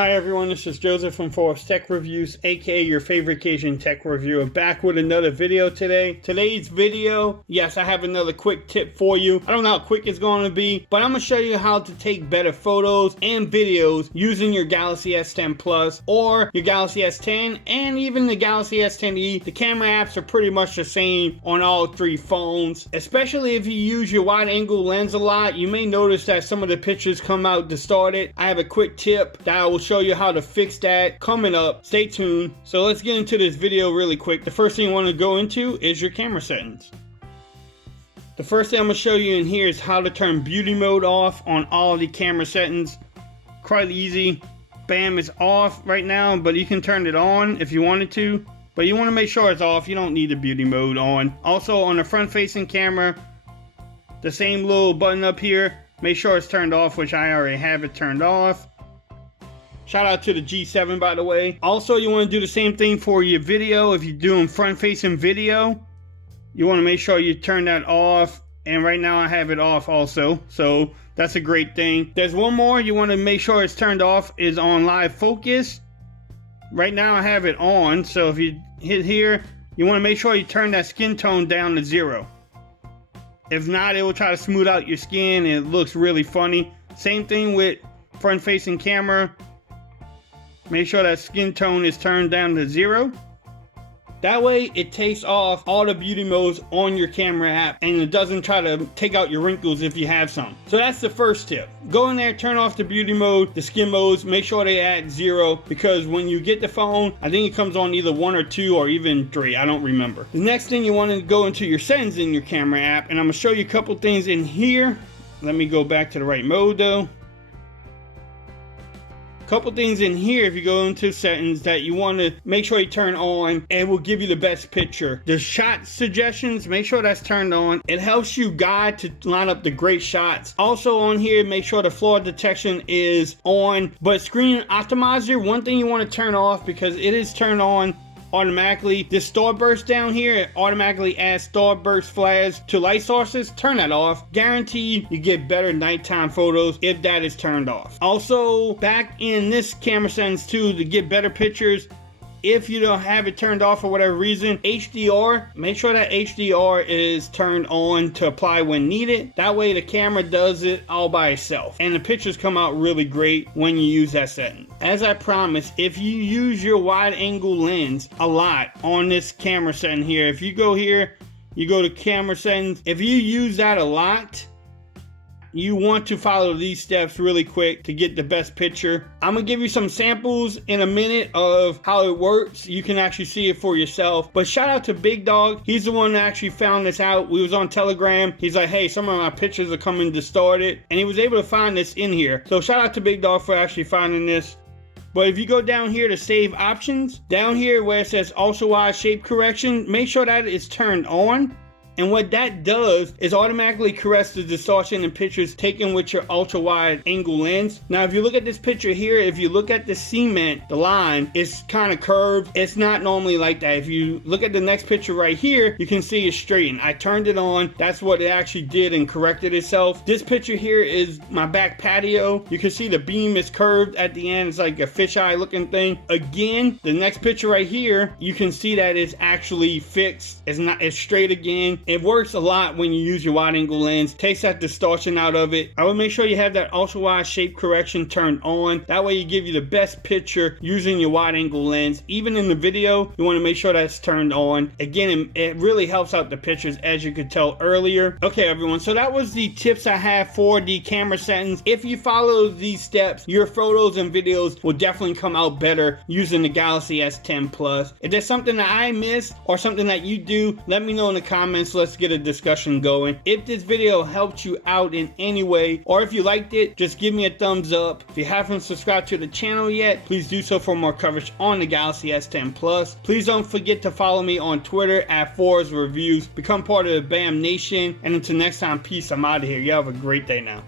Hi everyone, this is Joseph from Forbes Tech Reviews, aka your favorite Cajun tech reviewer, back with another video today. Today's video, yes, I have another quick tip for you. I don't know how quick it's going to be, but I'm going to show you how to take better photos and videos using your Galaxy S10 Plus or your Galaxy S10 and even the Galaxy S10e. The camera apps are pretty much the same on all three phones. Especially if you use your wide angle lens a lot, you may notice that some of the pictures come out distorted. I have a quick tip that I will show you how to fix that coming up. Stay tuned. So let's get into this video really quick. The first thing you want to go into is your camera settings. The first thing I'm going to show you in here is how to turn beauty mode off on all the camera settings. Quite easy. Bam, it's off right now, but you can turn it on if you wanted to, but you want to make sure it's off. You don't need the beauty mode on. Also on the front facing camera, the same little button up here, make sure it's turned off, which I already have it turned off. Shout out to the G7, by the way. Also, you want to do the same thing for your video. If you're doing front-facing video, you want to make sure you turn that off. And right now, I have it off also. So that's a great thing. There's one more you want to make sure it's turned off is on live focus. Right now, I have it on. So if you hit here, you want to make sure you turn that skin tone down to 0. If not, it will try to smooth out your skin and it looks really funny. Same thing with front-facing camera. Make sure that skin tone is turned down to 0. That way it takes off all the beauty modes on your camera app and it doesn't try to take out your wrinkles if you have some. So that's the first tip. Go in there, turn off the beauty mode, the skin modes, make sure they at 0, because when you get the phone, I think it comes on either 1 or 2 or even 3, I don't remember. The next thing you want to go into your settings in your camera app, and I'm going to show you a couple things in here. Let me go back to the right mode though. Couple things in here if you go into settings that you want to make sure you turn on and will give you the best picture. The shot suggestions, make sure that's turned on. It helps you guide to line up the great shots. Also on here, make sure the flaw detection is on, but screen optimizer, one thing you want to turn off because it is turned on automatically. This starburst down here, it automatically adds starburst flares to light sources. Turn that off. Guarantee you get better nighttime photos if that is turned off. Also, back in this camera settings too, to get better pictures, if you don't have it turned off for whatever reason, HDR, make sure that HDR is turned on to apply when needed. That way the camera does it all by itself and the pictures come out really great when you use that setting. As I promised, if you use your wide angle lens a lot on this camera setting here, if you go here, you go to camera settings, if you use that a lot, you want to follow these steps really quick to get the best picture. I'm gonna give you some samples in a minute of how it works. You can actually see it for yourself. But shout out to Big Dog. He's the one that actually found this out. We was on Telegram. He's like, hey, some of my pictures are coming distorted. And he was able to find this in here. So shout out to Big Dog for actually finding this. But if you go down here to save options, down here where it says ultra wide shape correction, make sure that is turned on. And what that does is automatically corrects the distortion in pictures taken with your ultra wide angle lens. Now, if you look at this picture here, if you look at the cement, the line is kind of curved. It's not normally like that. If you look at the next picture right here, you can see it's straightened. I turned it on. That's what it actually did and corrected itself. This picture here is my back patio. You can see the beam is curved at the end. It's like a fisheye looking thing. Again, the next picture right here, you can see that it's actually fixed. It's straight again. It works a lot when you use your wide angle lens. Takes that distortion out of it. I would make sure you have that ultra wide shape correction turned on. That way you give you the best picture using your wide angle lens. Even in the video, you want to make sure that's turned on. Again, it really helps out the pictures, as you could tell earlier. Okay, everyone, so that was the tips I have for the camera settings. If you follow these steps, your photos and videos will definitely come out better using the Galaxy S10 Plus. If there's something that I missed or something that you do, let me know in the comments. Let's get a discussion going. If this video helped you out in any way, or if you liked it, just give me a thumbs up. If you haven't subscribed to the channel yet, please do so for more coverage on the Galaxy S10 Plus. Please don't forget to follow me on Twitter at Forbes Reviews. Become part of the BAM Nation. And until next time, peace. I'm out of here. You have a great day now.